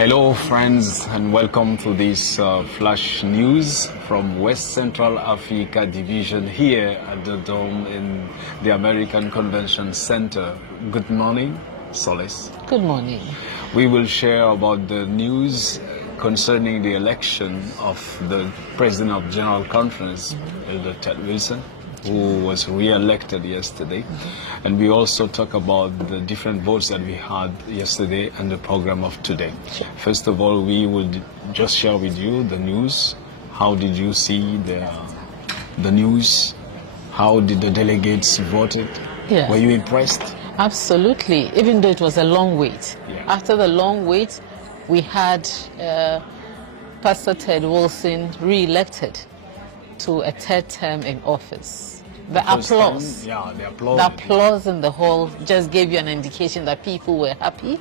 Hello friends, and welcome to this flash news from West Central Africa Division here at the Dome in the American Convention Center. Good morning, Solace. Good morning. We will share about the news concerning the election of the President of General Conference, Elder Ted Wilson, who was re-elected yesterday. And we also talk about the different votes that we had yesterday and the program of today. First of all, we would just share with you the news. How did you see the news? How did the delegates voted? Yeah. Were you impressed? Absolutely, even though it was a long wait. Yeah. After the long wait, we had Pastor Ted Wilson re-elected to a third term in office. The applause, the applause in the hall just gave you an indication that people were happy,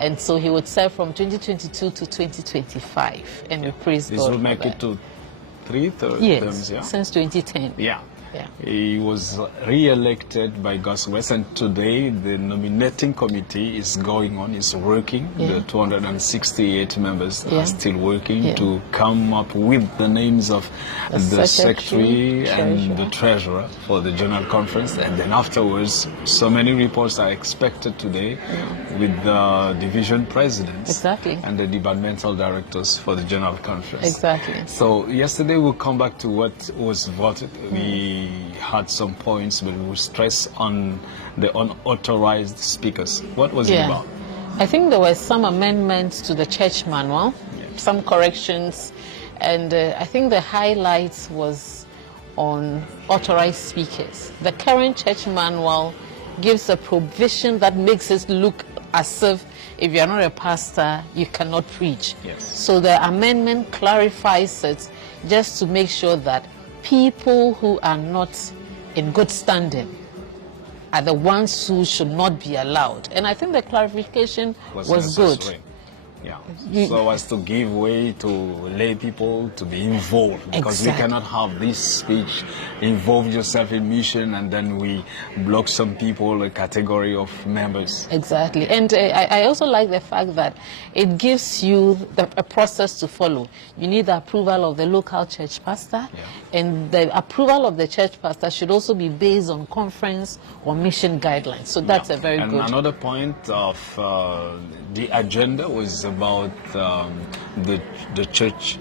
and so he would serve from 2022 to 2025, and we praise God. This will for make that. it to three terms, yeah? Since 2010. Yeah. Yeah. He was re-elected by God's grace, and today the nominating committee is going on, is working. The 268 members are still working to come up with the names of the secretary and the treasurer for the general conference, and then afterwards so many reports are expected today with the division presidents and the departmental directors for the general conference. Exactly. So yesterday we'll come back to what was voted. We had some points, but we will stress on the unauthorized speakers. What was it about? I think there were some amendments to the church manual, some corrections, and I think the highlights was on authorized speakers. The current church manual gives a provision that makes it look as if you're not a pastor, you cannot preach. So the amendment clarifies it just to make sure that people who are not in good standing are the ones who should not be allowed. And I think the clarification was good. Yeah. So as to give way to lay people to be involved, because we cannot have this speech, involve yourself in mission, and then we block some people, a category of members. Exactly. And I also like the fact that it gives you a process to follow. You need the approval of the local church pastor, and the approval of the church pastor should also be based on conference or mission guidelines. So that's a very good. And another point of the agenda was about the church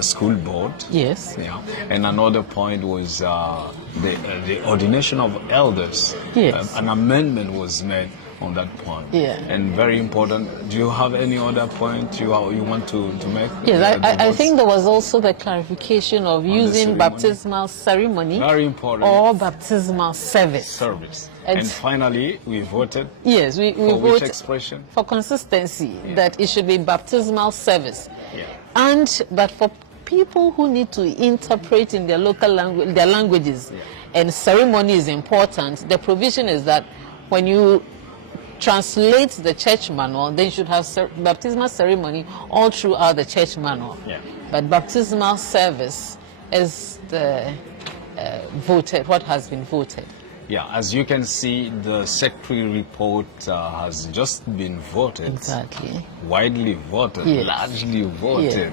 school board. Yes. Yeah. And another point was the ordination of elders. Yes. An amendment was made on that point. Yeah. And very important. Do you have any other point you want to make? Yes, I think there was also the clarification of using baptismal ceremony. Very important. Or baptismal service. And finally, we voted. Yes, we for voted which expression? For consistency, that it should be baptismal service. But for people who need to interpret in their local language, their languages, and ceremony is important, the provision is that when you translate the church manual, then you should have baptismal ceremony all throughout the church manual. But baptismal service is the what has been voted. Yeah, as you can see, the secretary report has just been voted. Exactly. Widely voted, largely voted.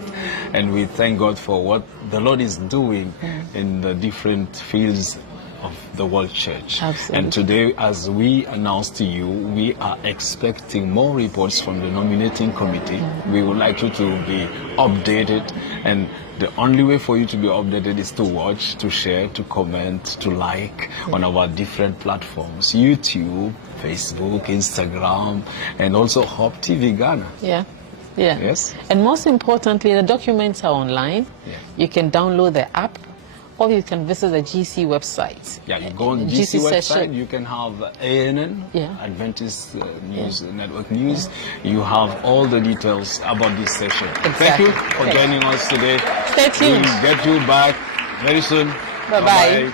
And we thank God for what the Lord is doing in the different fields of the World Church. Absolutely. And today, as we announced to you, we are expecting more reports from the nominating committee. We would like you to be updated, and the only way for you to be updated is to watch, to share, to comment, to like on our different platforms: YouTube, Facebook, Instagram, and also Hope TV Ghana. Yes. And most importantly, the documents are online. You can download the app, or you can visit the GC website. You go on the GC website, you can have ANN, Adventist News Network News. You have all the details about this session. Thank you for joining us today. Stay tuned. We'll get you back very soon. Bye-bye.